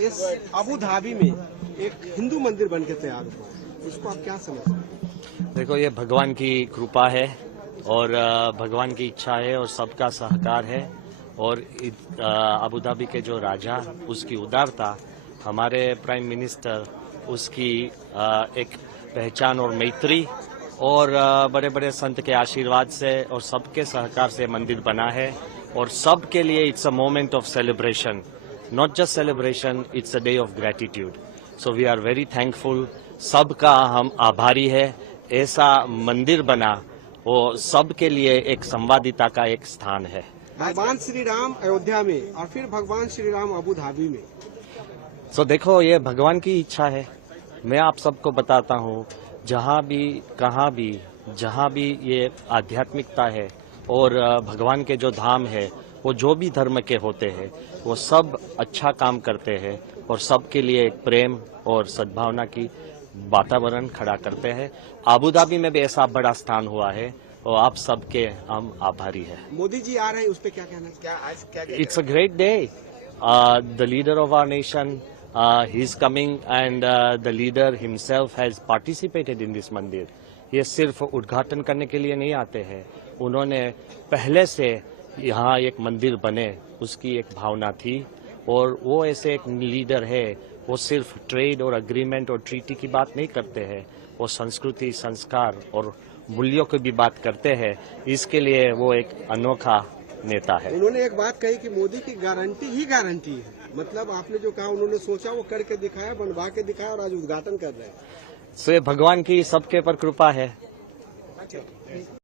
इस Abu Dhabi में एक हिंदू मंदिर बन के तैयार हुआ है, इसको आप क्या समझते हैं? देखो, ये भगवान की कृपा है और भगवान की इच्छा है और सबका सहकार है। और अबू धाबी के जो राजा, उसकी उदारता, हमारे प्राइम मिनिस्टर, उसकी एक पहचान और मैत्री और बड़े बड़े संत के आशीर्वाद से और सबके सहकार से मंदिर बना है। और सबके लिए it's a moment of celebration, not just celebration, it's a day of gratitude. So we are very thankful, सबका हम आभारी है। ऐसा मंदिर बना वो सबके लिए एक संवादिता का एक स्थान है। भगवान श्री राम अयोध्या में और फिर भगवान श्री राम अबू धाबी में। सो देखो, ये भगवान की इच्छा है। मैं आप सबको बताता हूँ, जहाँ भी कहाँ भी जहाँ भी ये आध्यात्मिकता है और भगवान के जो धाम है, वो जो भी धर्म के होते हैं, वो सब अच्छा काम करते हैं और सबके लिए एक प्रेम और सद्भावना की वातावरण खड़ा करते हैं। अबू धाबी में भी ऐसा बड़ा स्थान हुआ है और आप सबके हम आभारी हैं। मोदी जी आ रहे हैं, उस पर क्या कहना है? It's a great day. The leader of our nation, he is coming and the leader himself has participated in this मंदिर। ये सिर्फ उद्घाटन करने के लिए नहीं आते हैं, उन्होंने पहले से यहाँ एक मंदिर बने उसकी एक भावना थी। और वो ऐसे एक लीडर है, वो सिर्फ ट्रेड और अग्रीमेंट और ट्रीटी की बात नहीं करते हैं, वो संस्कृति, संस्कार और मूल्यों की भी बात करते हैं। इसके लिए वो एक अनोखा नेता है। उन्होंने एक बात कही कि मोदी की गारंटी ही गारंटी है, मतलब आपने जो कहा उन्होंने सोचा वो करके दिखाया, बनवा के दिखाया और आज उद्घाटन कर रहे हैं। सो ये भगवान की सबके पर कृपा है।